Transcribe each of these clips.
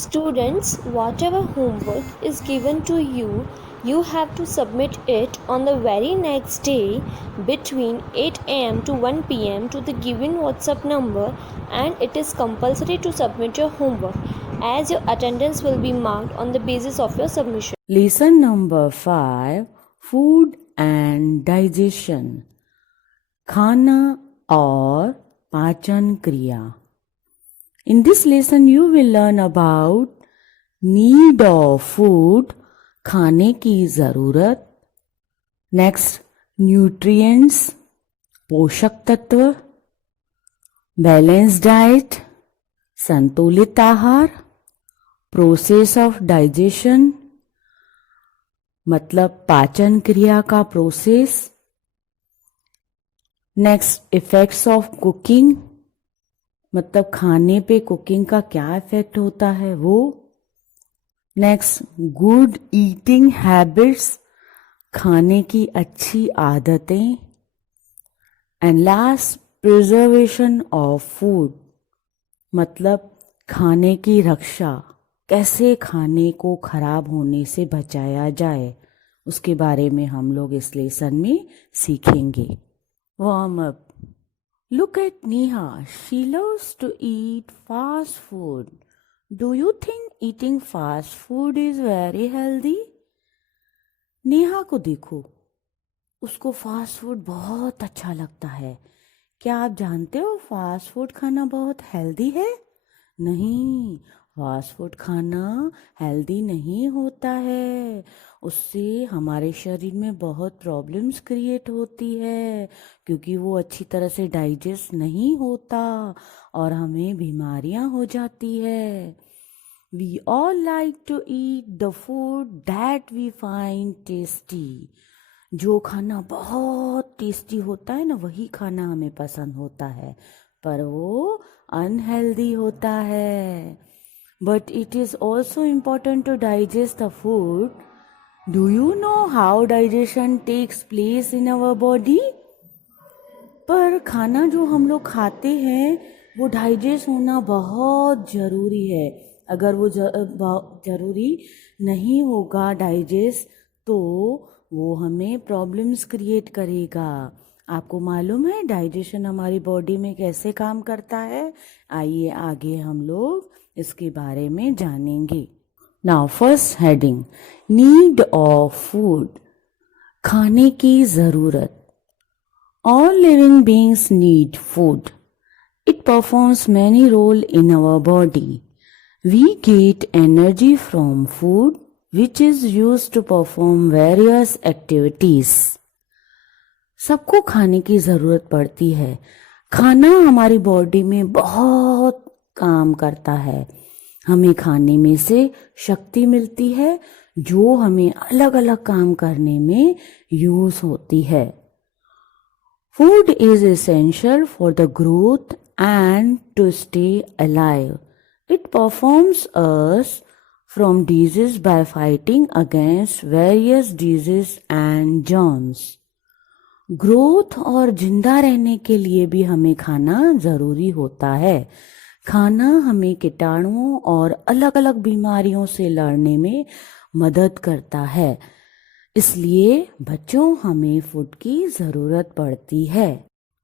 Students, whatever homework is given to you, you have to submit it on the very next day between 8 am to 1 pm to the given WhatsApp number, and it is compulsory to submit your homework as your attendance will be marked on the basis of your submission. Lesson number 5, Food and Digestion. खाना और पाचन क्रिया. In this lesson you will learn about need of food, खाने की ज़रूरत. Next, nutrients, पोषक तत्व. Balanced diet, संतुलित आहार. Process of digestion, मतलब पाचन क्रिया का process. Next, effects of cooking, मतलब खाने पे कुकिंग का क्या इफेक्ट होता है वो. नेक्स्ट, गुड ईटिंग हैबिट्स, खाने की अच्छी आदतें. And last, preservation of food, मतलब खाने की रक्षा, कैसे खाने को खराब होने से बचाया जाए, उसके बारे में हम लोग इस लेसन में सीखेंगे. Warm up. Look at Neha. She loves to eat fast food. Do you think eating fast food is very healthy? Neha को देखो, उसको फास्ट फूड बहुत अच्छा लगता है. क्या आप जानते हो फास्ट फूड खाना बहुत हेल्दी है? नहीं, फास्ट फूड खाना हेल्दी नहीं होता है. उससे हमारे शरीर में बहुत प्रॉब्लम्स क्रिएट होती है, क्योंकि वो अच्छी तरह से डाइजेस्ट नहीं होता और हमें बीमारियां हो जाती है. We all like to eat the food that we find tasty. जो खाना बहुत टेस्टी होता है ना, वही खाना हमें पसंद होता है, पर वो अनहेल्दी होता है. But it is also important to digest the food. Do you know how digestion takes place in our body? पर खाना जो हम लोग खाते हैं वो डाइजेस्ट होना बहुत ज़रूरी है. अगर वो ज़रूरी नहीं होगा डाइजेस्ट, तो वो हमें प्रॉब्लम्स क्रिएट करेगा. आपको मालूम है डाइजेशन हमारी बॉडी में कैसे काम करता है? आइए आगे हम लोग इसके बारे में जानेंगे. Now first heading, need of food, खाने की ज़रूरत. All living beings need food. It performs many role in our body. We get energy from food which is used to perform various activities. सबको खाने की ज़रूरत पड़ती है. खाना हमारी बॉडी में बहुत काम करता है. हमें खाने में से शक्ति मिलती है जो हमें अलग अलग काम करने में यूज़ होती है. Food is essential for the growth and to stay alive. It performs us from disease by fighting against various diseases and germs. ग्रोथ और जिंदा रहने के लिए भी हमें खाना ज़रूरी होता है. खाना हमें कीटाणुओं और अलग अलग बीमारियों से लड़ने में मदद करता है. इसलिए बच्चों, हमें फूड की ज़रूरत पड़ती है.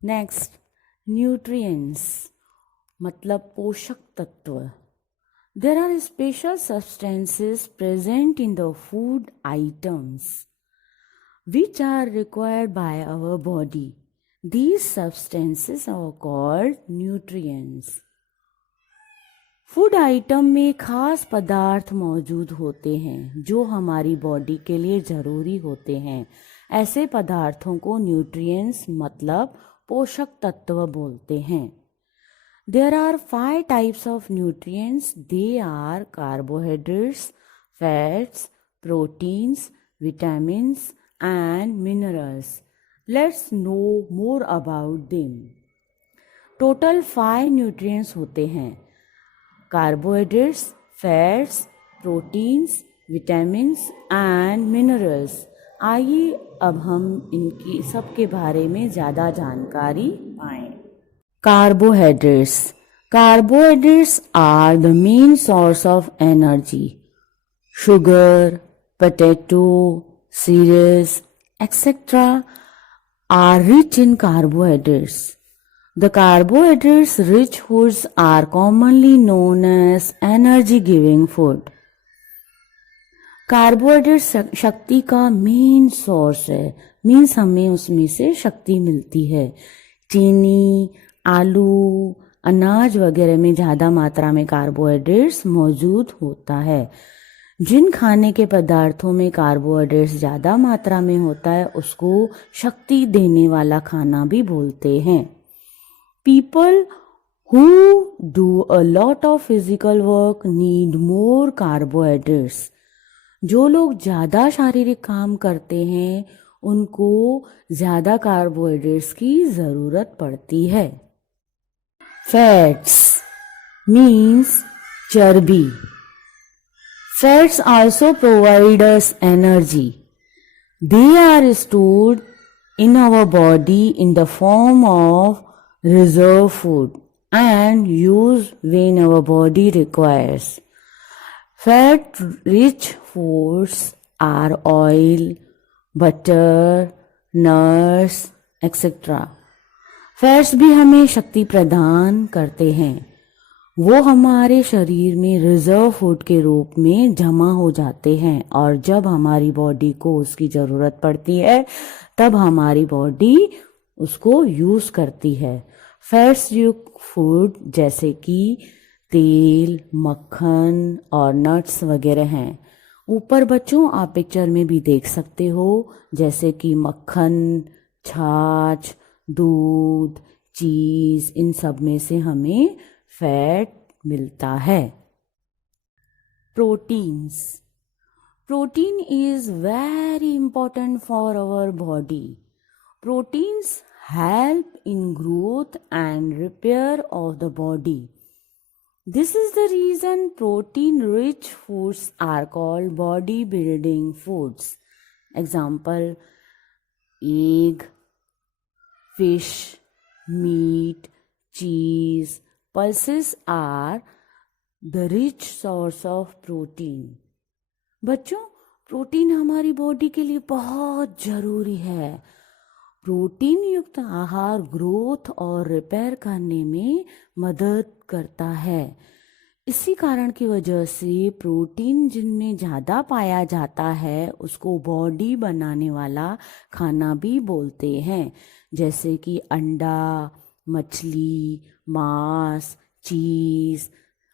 नेक्स्ट, न्यूट्रिएंट्स, मतलब पोषक तत्व. There are special substances present in the food items which are required by our body. These substances are called nutrients. Food item में खास पदार्थ मौजूद होते हैं जो हमारी बॉडी के लिए ज़रूरी होते हैं. ऐसे पदार्थों को न्यूट्रिएंट्स मतलब पोषक तत्व बोलते हैं. There are 5 types of nutrients. They are carbohydrates, fats, proteins, vitamins and minerals. Let's know more about them. Total 5 nutrients होते हैं: carbohydrates, fats, proteins, vitamins and minerals. आइए अब हम इनकी सबके बारे में ज़्यादा जानकारी पाएं. Carbohydrates Carbohydrates are the main source of energy. Sugar, potato, cereals, etc. are rich in carbohydrates. The carbohydrates rich foods are commonly known as energy giving food. Carbohydrate शक्ति का मेन सोर्स है, मीन्स हमें उसमें से शक्ति मिलती है। चीनी, आलू, अनाज वगैरह में ज़्यादा मात्रा में कार्बोहाइड्रेट्स मौजूद होता है। जिन खाने के पदार्थों में कार्बोहाइड्रेट्स ज़्यादा मात्रा में होता है उसको शक्ति देने वाला खाना भी बोलते हैं। People who do a lot of physical work need more carbohydrates. जो लोग ज़्यादा शारीरिक काम करते हैं उनको ज़्यादा कार्बोहाइड्रेट्स की ज़रूरत पड़ती है। फैट्स मीन्स चर्बी। Fats also provide us energy. They are stored in our body in the form of reserve food and used when our body requires. Fat-rich foods are oil, butter, nuts, etc. Fats भी हमें शक्ति प्रदान करते हैं। वो हमारे शरीर में रिजर्व फूड के रूप में जमा हो जाते हैं और जब हमारी बॉडी को उसकी ज़रूरत पड़ती है तब हमारी बॉडी उसको यूज़ करती है। फैट्स युक्त फूड जैसे कि तेल, मक्खन और नट्स वगैरह हैं। ऊपर बच्चों आप पिक्चर में भी देख सकते हो, जैसे कि मक्खन, छाछ, दूध, चीज़, इन सब में से हमें फैट मिलता है। Proteins. Protein is very important for our body. Proteins help in growth and repair of the body. This is the reason protein-rich foods are called body-building foods. Example: egg, fish, meat, cheese, pulses are the rich source of protein. बच्चों, protein हमारी body के लिए बहुत ज़रूरी है। Protein युक्त आहार growth और रिपेयर करने में मदद करता है। इसी कारण की वजह से प्रोटीन जिनमें ज़्यादा पाया जाता है उसको बॉडी बनाने वाला खाना भी बोलते हैं, जैसे कि अंडा, मछली, मांस, चीज़,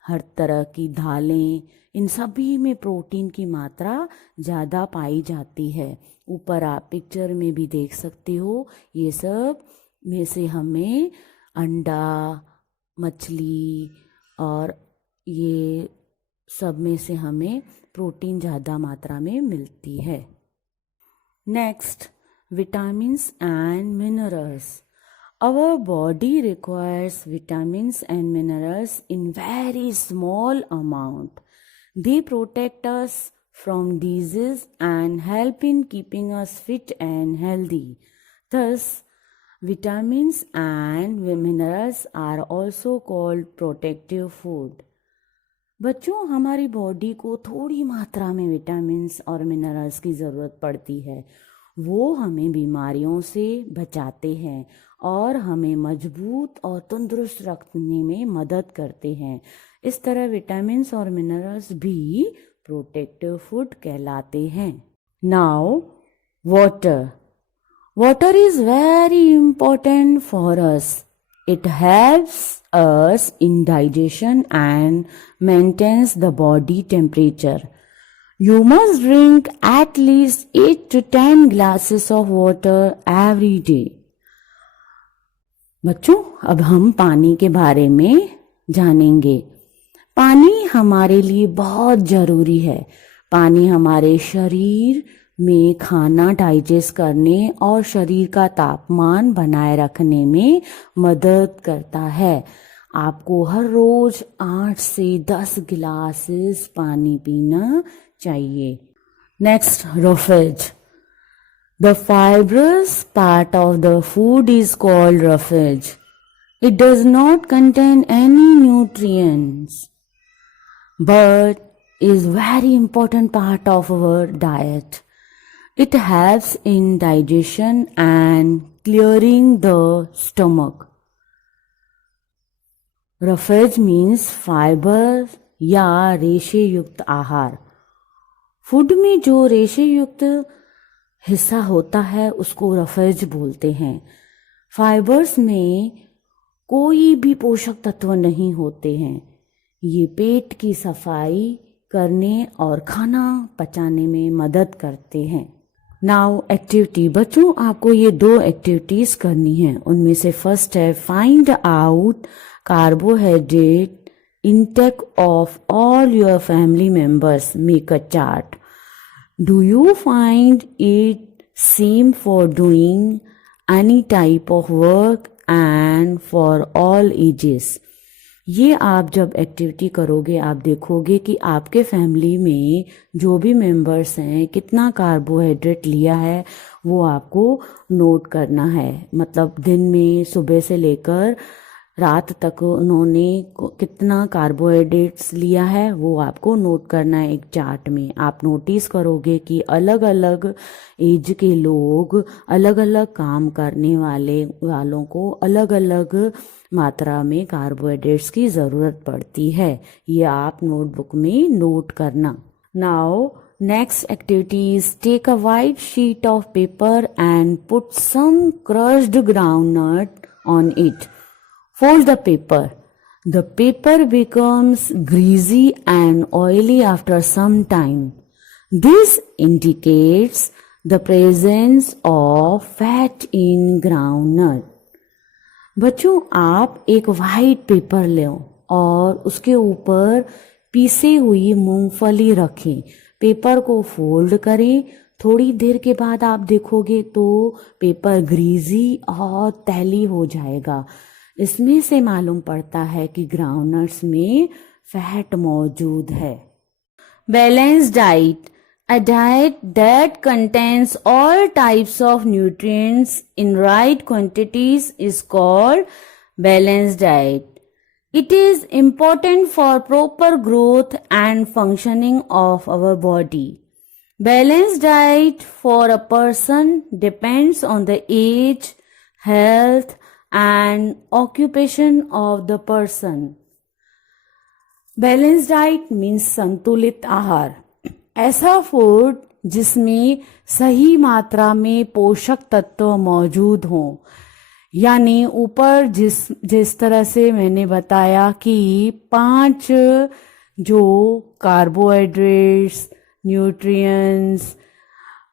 हर तरह की दालें, इन सभी में प्रोटीन की मात्रा ज़्यादा पाई जाती है। ऊपर आप पिक्चर में भी देख सकते हो, ये सब में से हमें अंडा, मछली और ये सब में से हमें प्रोटीन ज़्यादा मात्रा में मिलती है। Next, vitamins and minerals. Our body requires vitamins and minerals in very small amount. They protect us from disease and help in keeping us fit and healthy. Thus, vitamins and minerals are also called protective food. बच्चों, हमारी body को थोड़ी मात्रा में vitamins और minerals की ज़रूरत पड़ती है। वो हमें बीमारियों से बचाते हैं और हमें मजबूत और तंदुरुस्त रखने में मदद करते हैं। इस तरह विटामिन्स और मिनरल्स भी प्रोटेक्टिव फूड कहलाते हैं। Now water. Water is very important for us. It helps us in digestion and maintains the body temperature. You must drink at least 8 to 10 glasses of water every day. बच्चों, अब हम पानी के बारे में जानेंगे। पानी हमारे लिए बहुत ज़रूरी है। पानी हमारे शरीर में खाना डाइजेस्ट करने और शरीर का तापमान बनाए रखने में मदद करता है। आपको हर रोज 8 से 10 गिलासेस पानी पीना चाहिए। Next, roughage. The fibrous part of the food is called roughage. It does not contain any nutrients, but is very important part of our diet. It helps in digestion and clearing the stomach. Roughage means fibre या रेशे युक्त आहार। Food में जो रेशे युक्त हिस्सा होता है उसको रफेज बोलते हैं। फाइबर्स में कोई भी पोषक तत्व नहीं होते हैं। ये पेट की सफाई करने और खाना पचाने में मदद करते हैं। नाउ एक्टिविटी, बच्चों आपको ये 2 एक्टिविटीज करनी है। उनमें से फर्स्ट है find out carbohydrate intake of all your family members. Make a chart. Do you find it same for doing any type of work and for all ages? ये आप जब एक्टिविटी करोगे आप देखोगे कि आपके फैमिली में जो भी मेंबर्स हैं कितना कार्बोहाइड्रेट लिया है वो आपको नोट करना है। मतलब दिन में सुबह से लेकर रात तक उन्होंने कितना कार्बोहाइड्रेट्स लिया है वो आपको नोट करना है एक चार्ट में। आप नोटिस करोगे कि अलग अलग एज के लोग अलग अलग काम करने वालों को अलग अलग मात्रा में कार्बोहाइड्रेट्स की ज़रूरत पड़ती है। ये आप नोटबुक में नोट करना। Now next activity is take a white sheet of paper and put some crushed groundnut on it. Fold the paper. The paper becomes greasy and oily after some time. This indicates the presence of fat in groundnut. बच्चों आप एक white paper लो और उसके ऊपर पीसे हुई मूंगफली रखें। पेपर को फोल्ड करें। थोड़ी देर के बाद आप देखोगे तो पेपर ग्रीजी और तैली हो जाएगा। इसमें से मालूम पड़ता है कि ग्राउंडनट्स में फैट मौजूद है। Balance diet, a diet that contains all types of nutrients in right quantities is called balanced diet. It is important for proper growth and functioning of our body. Balanced diet for a person depends on the age, health, and occupation of the person. Balanced diet means संतुलित आहार, ऐसा food जिसमें सही मात्रा में पोषक तत्व मौजूद हों। यानी ऊपर जिस तरह से मैंने बताया कि 5 जो carbohydrates, nutrients,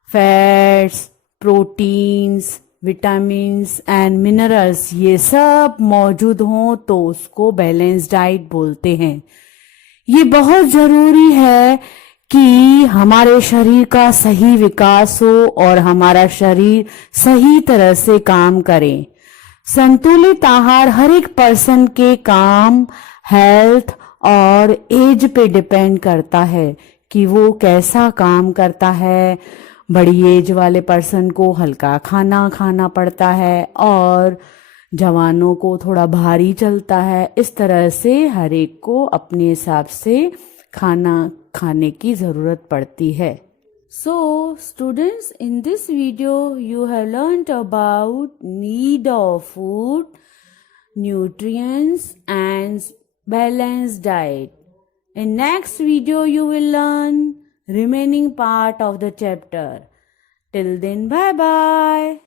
fats, proteins, vitamins and minerals ये सब मौजूद हों तो उसको बैलेंस डाइट बोलते हैं। ये बहुत ज़रूरी है कि हमारे शरीर का सही विकास हो और हमारा शरीर सही तरह से काम करे। संतुलित आहार हर एक पर्सन के काम, हेल्थ और एज पे डिपेंड करता है कि वो कैसा काम करता है। बड़ी एज वाले पर्सन को हल्का खाना खाना पड़ता है और जवानों को थोड़ा भारी चलता है। इस तरह से हर एक को अपने हिसाब से खाना खाने की ज़रूरत पड़ती है। So students, in this video you have learnt about need of food, nutrients and balanced diet. In next video you will learn remaining part of the chapter. Till then, bye bye.